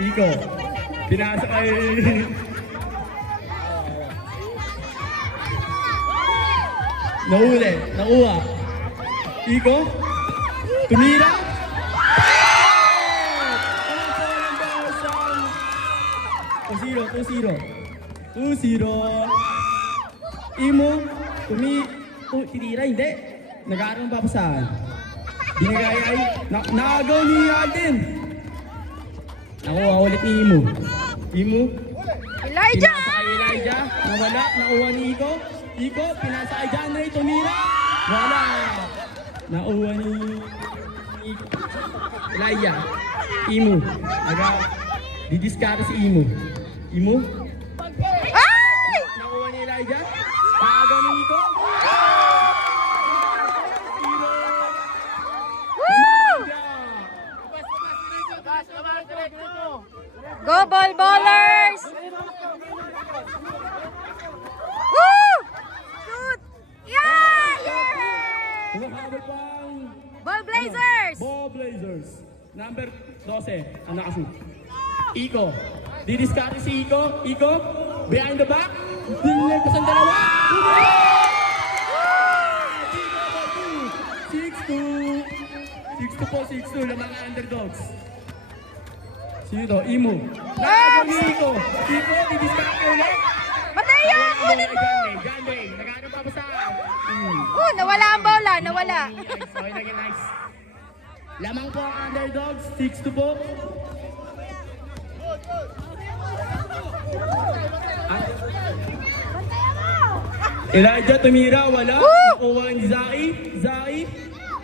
Iko. Pinasa kay... Nahuli. Nakuha. Iko. Tumira. 2-0. Imo. Tinira. Hindi. Nag-aaral ang papasahan. Binigay ay nakagaw ni Alden. Nakuha ulit ni Imo. Imo. Elijah! Pinasa kay Elijah. Nawala. Nakuha ni Iko. Iko. Pinasa kay John Ray. Tumira. Wala. Nakuha ni Elijah. Imo. Didiskarte si Imo. Imo. Ay! Nakuha ni Elijah. Nakagaw ni Iko. Go ball ballers! Woo! Shoot! Yeah! Yeah! Humahabol pang Ball Blazers! Ball Blazers. Number 12 ang nakashoot. Iko. Didiskarte si Iko. Iko. Behind the back. Dinilip sa dalawa. 6-2. 6-2 lamang ang underdogs. Sino to? Imo. Nakagaw ni Iko. Iko. Didiskarte ulit. Mateo! Kunin mo! John Ray. Naghanap pa sa Nawala ang bola. Nawala. Okay, naging nice. Lamang po ang underdogs. 6-2 po. Elijah tumira, wala. Nakuha ni Zai. Zai.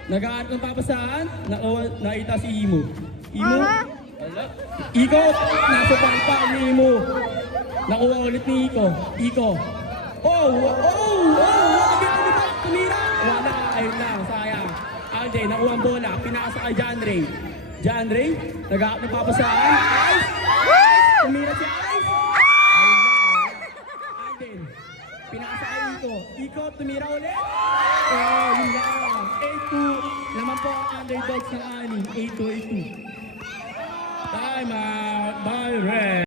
Nag-aart ng papasahan. Nakita si Imo. Imo. Wala. Iko. Nasa pangpa ni Imo. Nakuha ulit ni Iko. Iko. Tumira. Wala. Ayun lang. Sayang. Alden, nakuha ang bola. Pinasa kay John Ray. John Ray. Nag-aart ng papasahan. Ice. Tumira si Ice. Alden. Pinasa kay Iko. Iko, tumira ulit. Yun lang. 8-2. Naman po ang underdogs ng anim. 8-2. Time out. Bye, Red.